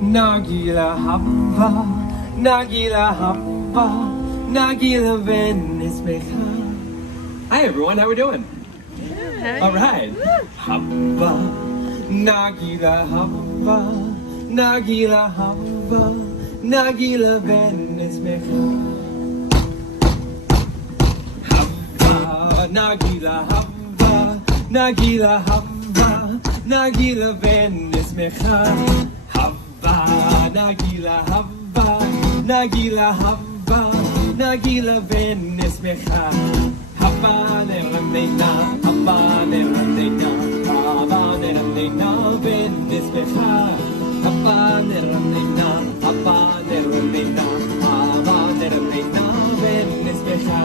Nagila Hava, Nagila Hava, Nagila Venismecha. Hi everyone, how we doing? Good. All right. Hava, Nagila Hava, Nagila Hava, Nagila Venismecha. Hava, Nagila Hava, Nagila Hava, Nagila Venismecha. Nagila Hava, Nagila Hava, Nagila Venismecha. Hava neramena, Hava neramena, Hava neramena Venismecha. Hava neramena, Hava neramena, Hava neramena Venismecha.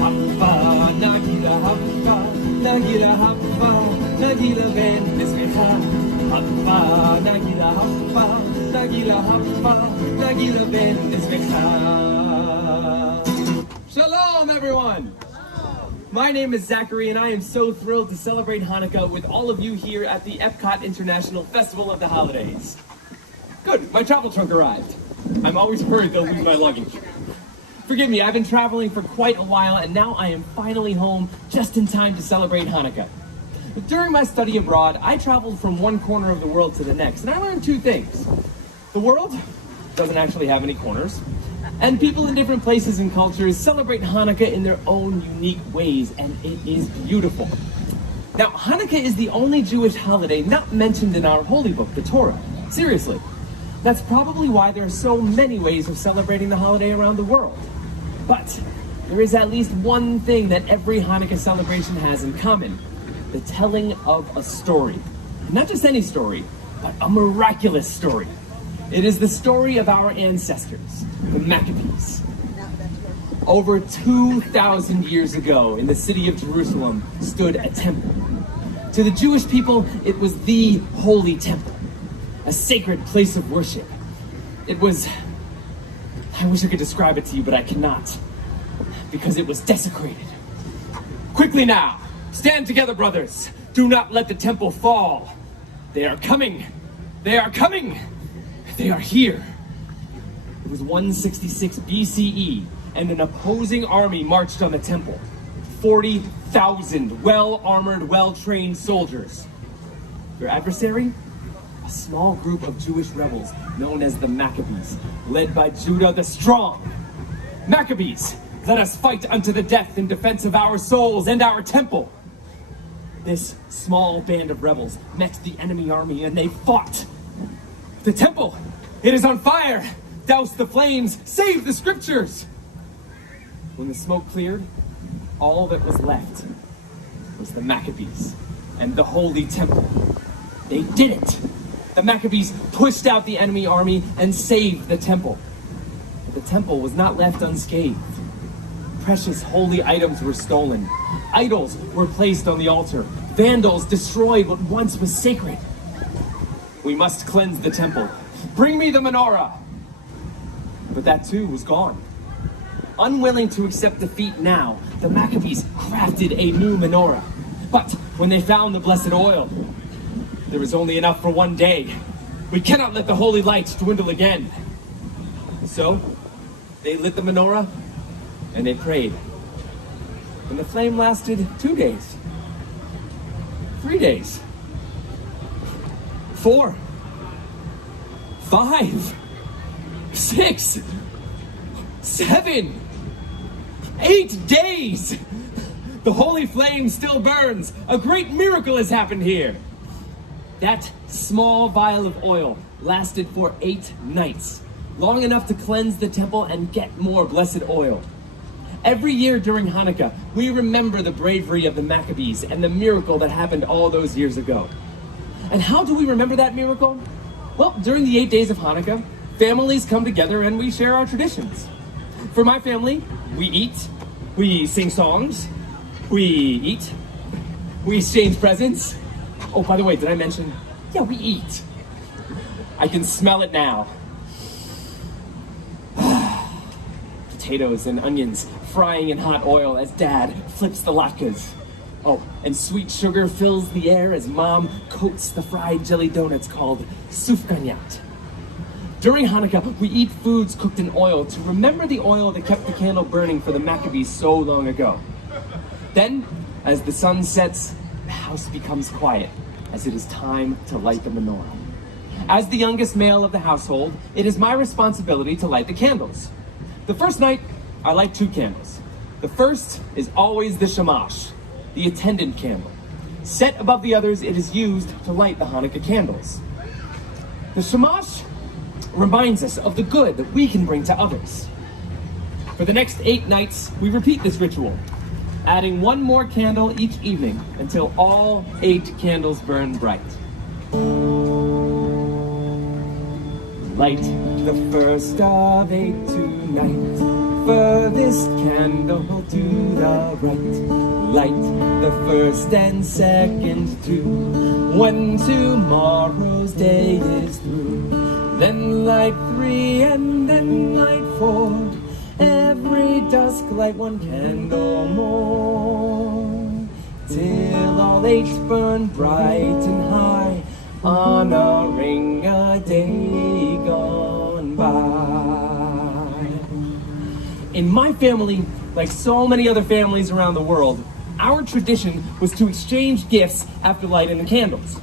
Hava Nagila Hava, Nagila Hava, Nagila Venismecha. Hava Nagila Hava, Nagila Hava, Nagila Venismecha. Shalom, everyone! My name is Zachary, and I am so thrilled to celebrate Hanukkah with all of you here at the Epcot International Festival of the Holidays. Good, my travel trunk arrived. I'm always worried they'll lose my luggage. Forgive me, I've been traveling for quite a while, and now I am finally home just in time to celebrate Hanukkah. During my study abroad, I traveled from one corner of the world to the next, and I learned two things. The world doesn't actually have any corners, and people in different places and cultures celebrate Hanukkah in their own unique ways, and it is beautiful. Now, Hanukkah is the only Jewish holiday not mentioned in our holy book, the Torah. Seriously. That's probably why there are so many ways of celebrating the holiday around the world. But there is at least one thing that every Hanukkah celebration has in common: the telling of a story. Not just any story, but a miraculous story. It is the story of our ancestors, the Maccabees. Over 2,000 years ago, in the city of Jerusalem, stood a temple. To the Jewish people, it was the holy temple, a sacred place of worship. It was, I wish I could describe it to you, but I cannot, because it was desecrated. Quickly now! Stand together, brothers. Do not let the temple fall. They are coming. They are coming. They are here. It was 166 BCE, and an opposing army marched on the temple. 40,000 well-armored, well-trained soldiers. Your adversary? A small group of Jewish rebels known as the Maccabees, led by Judah the Strong. Maccabees, let us fight unto the death in defense of our souls and our temple. This small band of rebels met the enemy army, and they fought. The temple, it is on fire! Douse the flames! Save the scriptures! When the smoke cleared, all that was left was the Maccabees and the holy temple. They did it! The Maccabees pushed out the enemy army and saved the temple. But the temple was not left unscathed. Precious holy items were stolen. Idols were placed on the altar. Vandals destroyed what once was sacred. We must cleanse the temple. Bring me the menorah! But that too was gone. Unwilling to accept defeat now, the Maccabees crafted a new menorah. But when they found the blessed oil, there was only enough for one day. We cannot let the holy light dwindle again. So, they lit the menorah and they prayed. And the flame lasted 2 days. 3 days. 4. 5. 6. 7. 8 days! The holy flame still burns. A great miracle has happened here. That small vial of oil lasted for 8 nights, long enough to cleanse the temple and get more blessed oil. Every year during Hanukkah, we remember the bravery of the Maccabees and the miracle that happened all those years ago. And how do we remember that miracle? Well, during the 8 days of Hanukkah, families come together and we share our traditions. For my family, we eat, we sing songs, we eat, we exchange presents. Oh, by the way, did I mention? Yeah, we eat. I can smell it now. Potatoes and onions frying in hot oil as Dad flips the latkes. Oh, and sweet sugar fills the air as Mom coats the fried jelly donuts called sufganiyat. During Hanukkah, we eat foods cooked in oil to remember the oil that kept the candle burning for the Maccabees so long ago. Then, as the sun sets, the house becomes quiet, as it is time to light the menorah. As the youngest male of the household, it is my responsibility to light the candles. The first night, I light 2 candles. The first is always the shamash, the attendant candle. Set above the others, it is used to light the Hanukkah candles. The shamash reminds us of the good that we can bring to others. For the next 8 nights, we repeat this ritual, adding 1 more candle each evening until all 8 candles burn bright. Light the first of 8 tonight, furthest candle to the right. Light the first and second too, when tomorrow's day is through. Then light 3 and then light 4, every dusk light 1 candle more, till all 8 burn bright and high, honoring a day gone by. In my family, like so many other families around the world, our tradition was to exchange gifts after lighting the candles.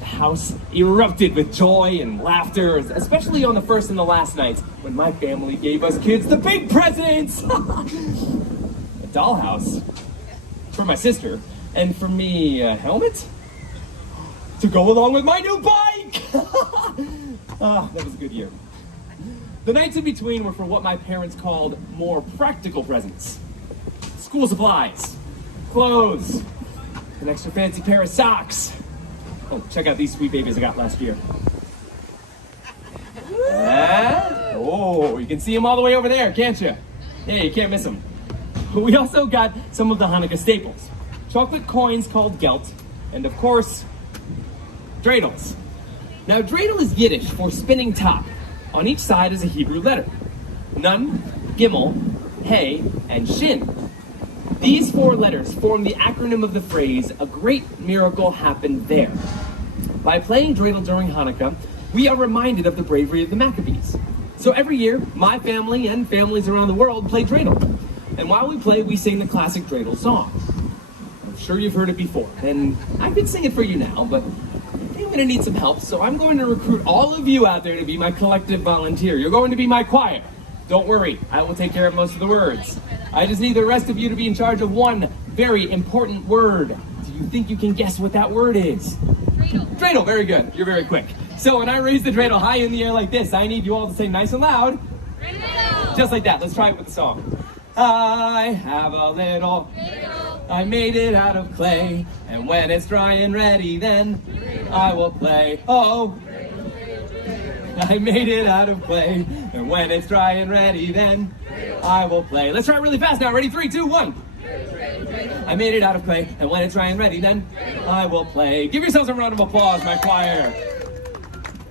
The house erupted with joy and laughter, especially on the first and the last nights when my family gave us kids the big presents! A dollhouse for my sister, and for me, a helmet to go along with my new bike! That was a good year. The nights in between were for what my parents called more practical presents. School supplies, clothes, an extra fancy pair of socks. Oh, check out these sweet babies I got last year. Oh, you can see them all the way over there, can't you? Yeah, you can't miss them. We also got some of the Hanukkah staples. Chocolate coins called gelt, and of course, dreidels. Now, dreidel is Yiddish for spinning top. On each side is a Hebrew letter. Nun, Gimel, Hey, and Shin. These 4 letters form the acronym of the phrase, a great miracle happened there. By playing dreidel during Hanukkah, we are reminded of the bravery of the Maccabees. So every year, my family and families around the world play dreidel. And while we play, we sing the classic dreidel song. I'm sure you've heard it before, and I could sing it for you now, but I'm going to need some help, so I'm going to recruit all of you out there to be my collective volunteer. You're going to be my choir. Don't worry, I will take care of most of the words. I just need the rest of you to be in charge of one very important word. Do you think you can guess what that word is? Dreidel. Dreidel, very good. You're very quick. So when I raise the dreidel high in the air like this, I need you all to say nice and loud. Dreidel. Just like that. Let's try it with the song. I have a little dreidel. I made it out of clay, and when it's dry and ready, then I will play. Oh, I made it out of clay, and when it's dry and ready, then I will play. Let's try it really fast now. Ready? 3, 2, 1. I made it out of clay, and when it's dry and ready, then I will play. Give yourselves a round of applause, my choir.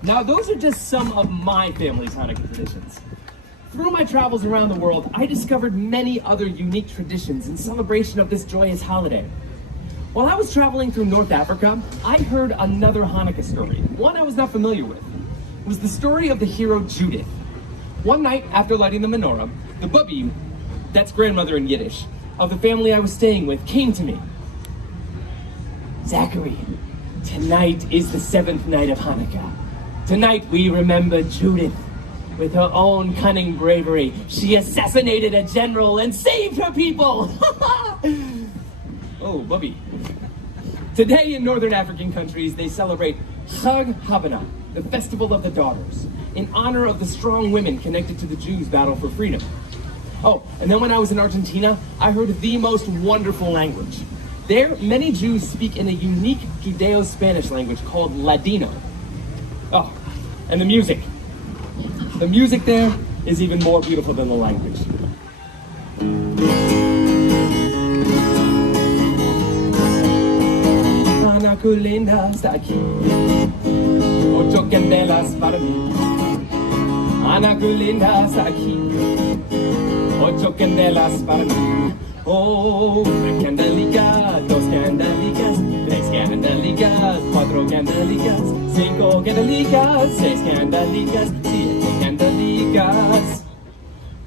Now, those are just some of my family's Hanukkah traditions. Through my travels around the world, I discovered many other unique traditions in celebration of this joyous holiday. While I was traveling through North Africa, I heard another Hanukkah story, one I was not familiar with. It was the story of the hero Judith. One night after lighting the menorah, the Bubby, that's grandmother in Yiddish, of the family I was staying with came to me. Zachary, tonight is the 7th night of Hanukkah. Tonight we remember Judith. With her own cunning bravery, she assassinated a general and saved her people! Oh, Bubby. Today in Northern African countries, they celebrate Chag Habana, the Festival of the Daughters, in honor of the strong women connected to the Jews' battle for freedom. Oh, and then when I was in Argentina, I heard the most wonderful language. There, many Jews speak in a unique Judeo-Spanish language called Ladino. Oh, and the music. The music there is even more beautiful than the language. Ana Culinda está aquí, ocho candelas para mí. Ana Culinda está aquí, ocho candelas para mí. Oh, una candelica, 2 candelicas, 3 candelicas, 4 candelicas, 5 candelicas, 6 candelicas, 7 candelicas,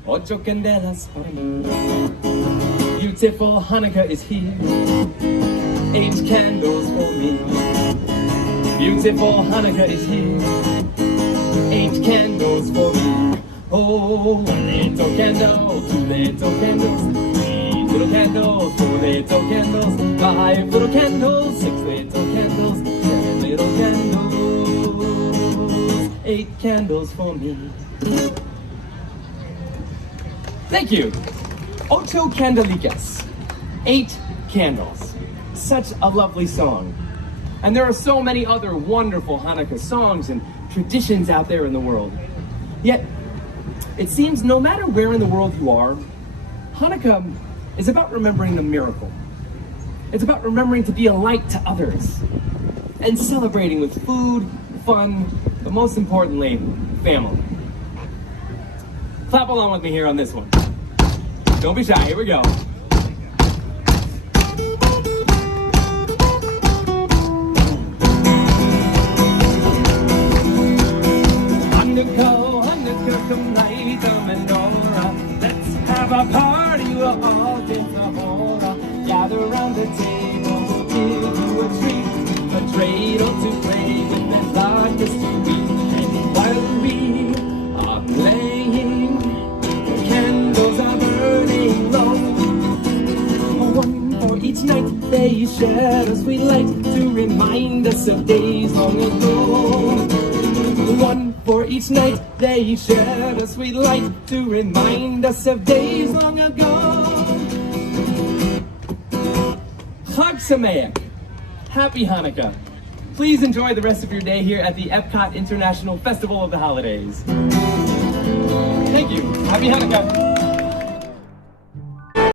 8 candelas para mí. Beautiful Hanukkah is here, 8 candles for me. Beautiful Hanukkah is here, 8 candles for me. Oh, 1 little candle, 2 little candles, 3 little candles, 4 little candles, 5 little candles, 6 little candles, 7 little candles, 8 candles for me. Thank you. 8 candelicas, 8 candles. Such a lovely song. And there are so many other wonderful Hanukkah songs and traditions out there in the world. Yet, it seems no matter where in the world you are, Hanukkah is about remembering the miracle. It's about remembering to be a light to others and celebrating with food, fun, but most importantly, family. Clap along with me here on this one. Don't be shy, here we go. Hanukkah, Hanukkah, come light the menorah. Let's have a party, we'll all dance the hora. Gather round the table, we'll give you a treat. A dreidel to play with and latkes to eat. And while we are playing, the candles are burning low. One for each night they shed a sweet light to remind us of days long ago. One for each night they shed a sweet light to remind us of days long ago. Chag Sameach. Happy Hanukkah. Please enjoy the rest of your day here at the Epcot International Festival of the Holidays. Thank you. Happy Hanukkah.